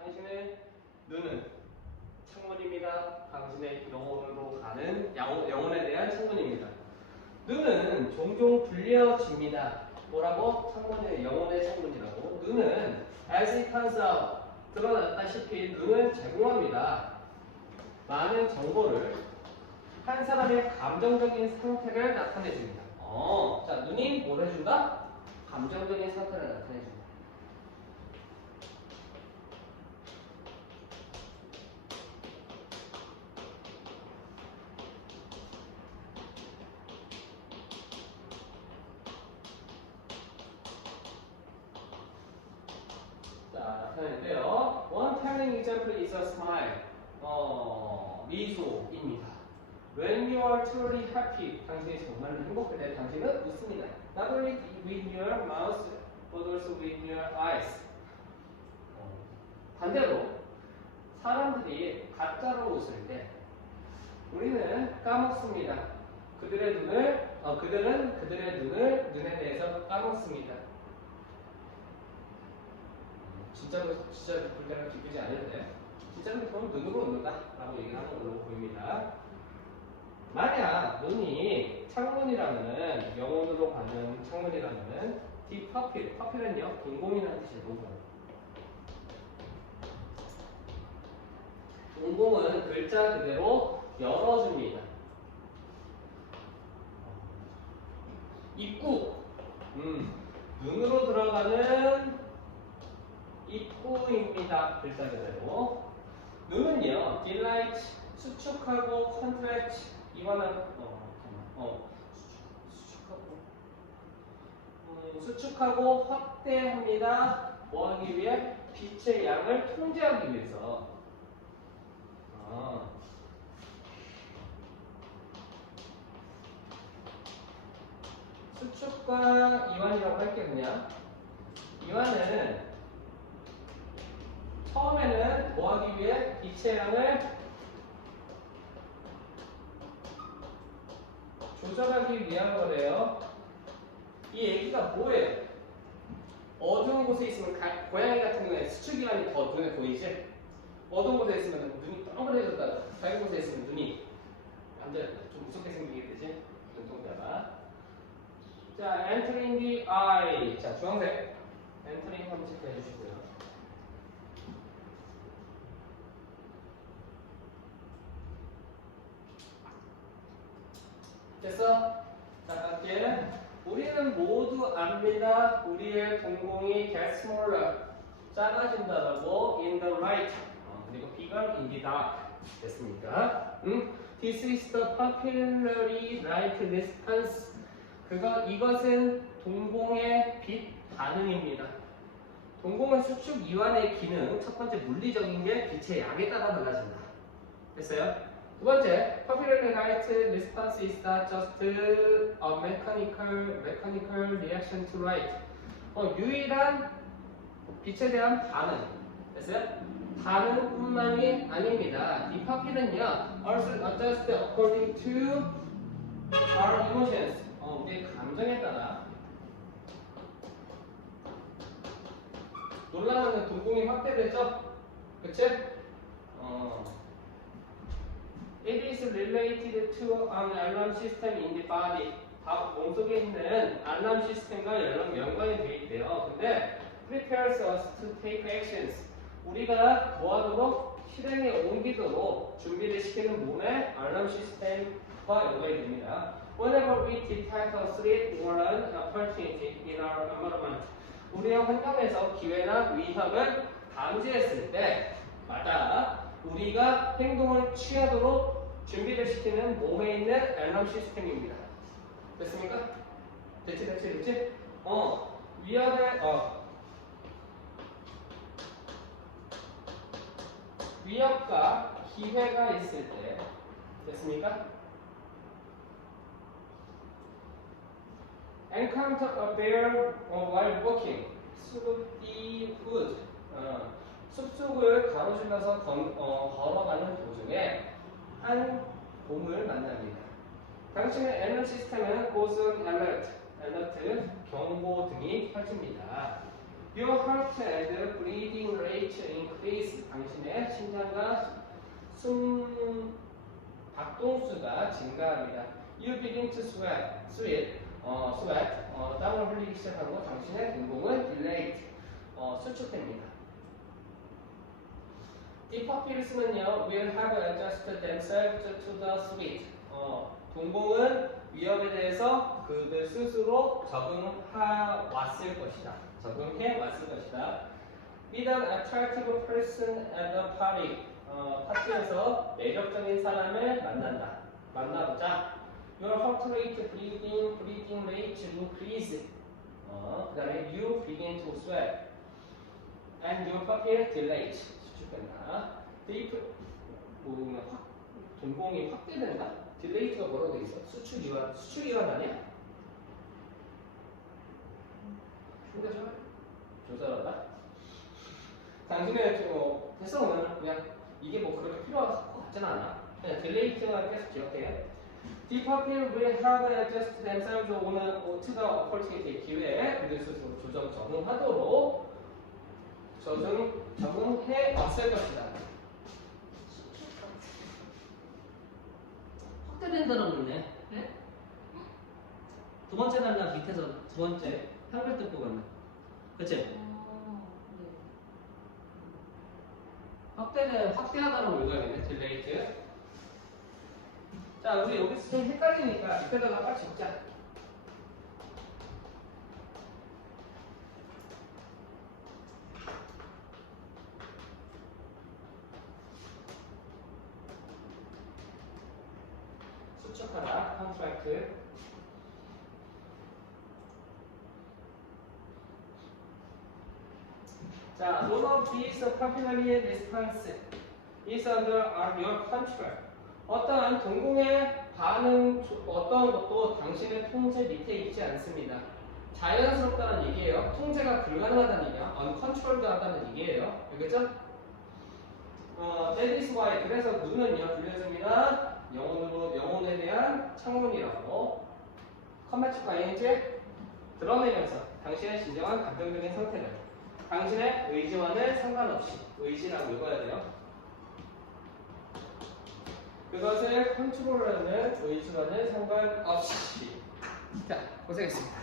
당신의 눈은 창문입니다. 당신의 영혼으로 가는 영혼, 영혼 에 대한 창문입니다. 눈은 종종 불려집니다. 뭐라고? 창문의 영혼의 창문이라고. 눈은 as it turns out 드러났다시피 눈은 제공합니다. 많은 정보를 한 사람의 감정적인 상태를 나타내줍니다. 어, 자 눈이 뭘 해준다? 감정적인 상태를 나타내줍니다. 나타내는데요. One telling example is a smile. 어, 미소입니다. When you are truly happy, 당신이 정말 행복할 때 당신은 웃습니다. Not only with your mouth, but also with your eyes. 어, 반대로 사람들이 가짜로 웃을 때 우리는 까먹습니다. 그들의 눈을, 어, 그들은 그들의 눈을 눈에 대해서 까먹습니다. 진짜로 진짜 볼 때는 기쁘지 않은데 진짜로 보면 눈으로 웃는다라고 얘기하는 걸로 보입니다. 만약 눈이 창문이라면은 영혼으로 가는 창문이라면은 디 퍼필 퍼필은요 동공이라는 뜻이에요 동공. 동공은 글자 그대로 열어줍니다. 입구 음 눈으로 들어가는 입구입니다. 글자 그대로. 눈은요, delight, 수축하고 contract, 이완한, 어. 어, 수축, 수축하고, 음, 수축하고 확대합니다. 뭐 하기 위해? 빛의 양을 통제하기 위해서. 아. 수축과 이완이라고 할게 그냥. 이완은 처음에는 뭐 하기 위해 양을 조절하기 위한 거래요. 이 얘기가 뭐예요? 어두운 곳에 있으면 가- 고양이 같은 경우에 수축이란이 더 눈에 보이지? 어두운 곳에 있으면 눈이 동그래졌다. 밝은 곳에 있으면 눈이 완전 좀 무섭게 생기게 되지? 눈동자가. 자, entering the eye. 자, 주황색. entering 한번 체크해 주시고요. 됐어? 자, 갈게. 우리는 모두 압니다. 우리의 동공이 get smaller. 작아진다라고 in the right. 어, 그리고 bigger in the dark. 됐습니까? 응? This is the papillary light response. 그거 이것은 동공의 빛 반응입니다. 동공의 수축 이완의 기능 첫 번째 물리적인 게 빛의 양에 따라 달라진다. 됐어요? 두 번째, papillary light response is not just a mechanical mechanical reaction to light. 어, 유일한 빛에 대한 반응. 됐어요? 반응뿐만이 아닙니다. 이 파피는요, also adjust according to our emotions. 어, 우리의 감정에 따라 놀라면 동공이 확대되죠? 그치? 어. It is related to an alarm system in the body. 다 몸속에 있는 알람 시스템과 연락 연관이 되어 있대요. 근데 prepares us to take actions. 우리가 뭐하도록 실행에 옮기도록 준비를 시키는 몸의 알람 시스템과 연관이 됩니다. Whenever we detect a threat or an opportunity in our environment, 우리의 환경에서 기회나 위협을 감지했을 때마다 우리가 행동을 취하도록 준비를 시키는 몸에 있는 알람 시스템입니다. 됐습니까? 됐지, 됐지, 됐지? 어, 위협에, 어, 위협과 기회가 있을 때, 됐습니까? Encounter a bear while walking the wood. 어, 숲속을 가로질러서 건- 어, 걸어가는 도중에 한 곰을 만납니다. 당신의 에너지 시스템은 고슨 알ert, 알러트, 경고 등이 켜집니다. Your heart and breathing rate increase. 당신의 심장과 숨 박동수가 증가합니다. You begin to sweat. sweat. 어, sweat. 어, 땀을 흘리기 시작하고 당신의 동공은 dilate. 어, 수축됩니다. 디퍼 필스는요, will have adjusted themselves to the sweat. 어, 동공은 위험에 대해서 그들 스스로 적응해 왔을 것이다. 적응해 왔을 것이다. Meet an attractive person at the party. 어, 파티에서 매력적인 사람을 만난다. 만나보자. Your heart rate, breathing, breathing rate increase. 어, 그 다음에 you begin to sweat. And your pupil dilate. 수축된다. deep, 뭐, 확, 동공이 확대된다. 딜레이트가 뭐라고 돼 있어? 수축 이완, 수축 이완 아니야? 조사 조사하다. 당신의 저 해석은 그냥 이게 뭐 그렇게 필요할 것 같지는 않아. 그냥 딜레이트만 계속 기억해요. 디퍼필 will have adjust themselves 오는 to the opportunity 기회에 그들 스스로 조정 적응하도록 적응 적응해 왔을 것이다. 확대된다는 거네. 네? 두 번째 단락 밑에서 두 번째 한글 뜻 보면 그치? 어, 네. 확대는 확대하다는 걸 읽어야겠네 딜레이트 자 우리 여기서 좀 헷갈리니까 밑에다가 빨리 적자 수축하다 컨트랙트 자, none of these popularly response is under your control. 어떠한 동공의 반응, 조- 어떤 것도 당신의 통제 밑에 있지 않습니다. 자연스럽다는 얘기예요. 통제가 불가능하다는 얘기야. uncontrolled 하다는 얘기예요. 알겠죠? 어, that is why. 그래서 눈은요, 불려줍니다. 영혼으로, 영혼에 대한 창문이라고. 컴퓨터 ing 드러내면서 당신의 진정한 감정적인 상태를 당신의 의지와는 상관없이 의지라고 읽어야 돼요. 그것을 컨트롤하는 의지와는 상관없이. 자, 고생했습니다.